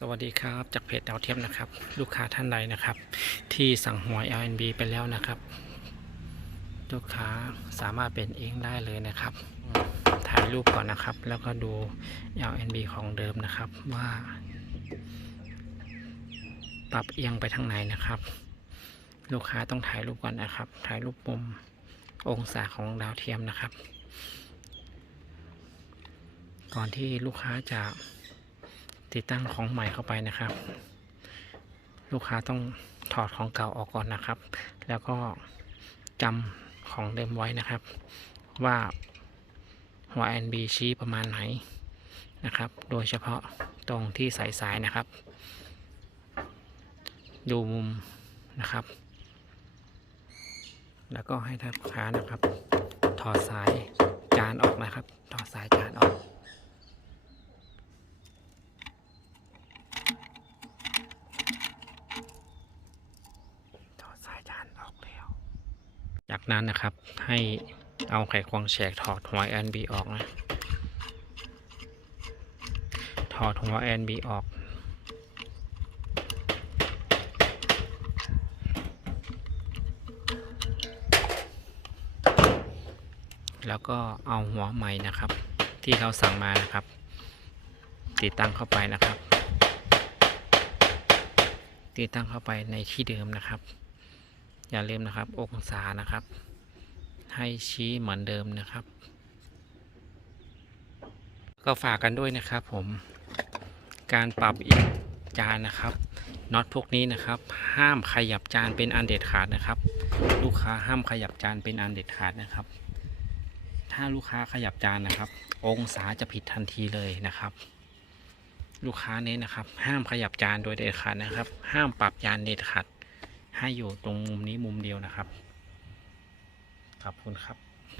สวัสดีครับ จากเพจดาวเทียมนะครับ ลูกค้าท่านใดนะครับ ที่สั่งหวย LNB ไปแล้วนะครับ ลูกค้าสามารถเป็นเองได้เลยนะครับ ถ่ายรูปก่อนนะครับ แล้วก็ดู LNB ของเดิมนะครับว่า ปรับเอียงไปทางไหนนะครับ ลูกค้าต้องถ่ายรูปก่อนนะครับ ถ่ายรูปมุมองศาของดาวเทียมนะครับ ก่อนที่ลูกค้าจะ ติดตั้งของใหม่เข้าไปนะครับ ลูกค้าต้องถอดของเก่าออกก่อนนะครับ แล้วก็จำของเดิมไว้นะครับ ว่าหัว NB ชี้ประมาณไหนนะครับ โดยเฉพาะตรงที่สายสายนะครับ ดูมุมนะครับ แล้วก็ให้ท่านลูกค้านะครับ ถอดสายจานออกนะครับ ถอดสายจานออก ถอดสายจานออกแล้ว จากนั้นนะครับให้เอาไขควงแฉกถอดหัว NB ออกนะ ถอดหัว NB ออก แล้วก็เอาหัวใหม่นะครับ ที่เราสั่งมานะครับ ติดตั้งเข้าไปนะครับ ติดตั้งเข้าไปในที่เดิมนะครับ อย่าลืมนะครับองศานะครับ ให้ชี้เหมือนเดิมนะครับ ก็ฝากกันด้วยนะครับผมการปรับอีกจานนะครับน็อตพวกนี้นะครับ ห้ามขยับจานเป็นอันเด็ดขาดนะครับ ลูกค้าห้ามขยับจานเป็นอันเด็ดขาดนะครับ ถ้าลูกค้าขยับจานนะครับ องศาจะผิดทันทีเลยนะครับ ลูกค้าเน้นนะครับ ห้ามขยับจานโดยเด็ดขาดนะครับ ห้ามปรับจานเด็ดขาด ให้อยู่ตรงมุมนี้มุมเดียวนะครับ ขอบคุณครับ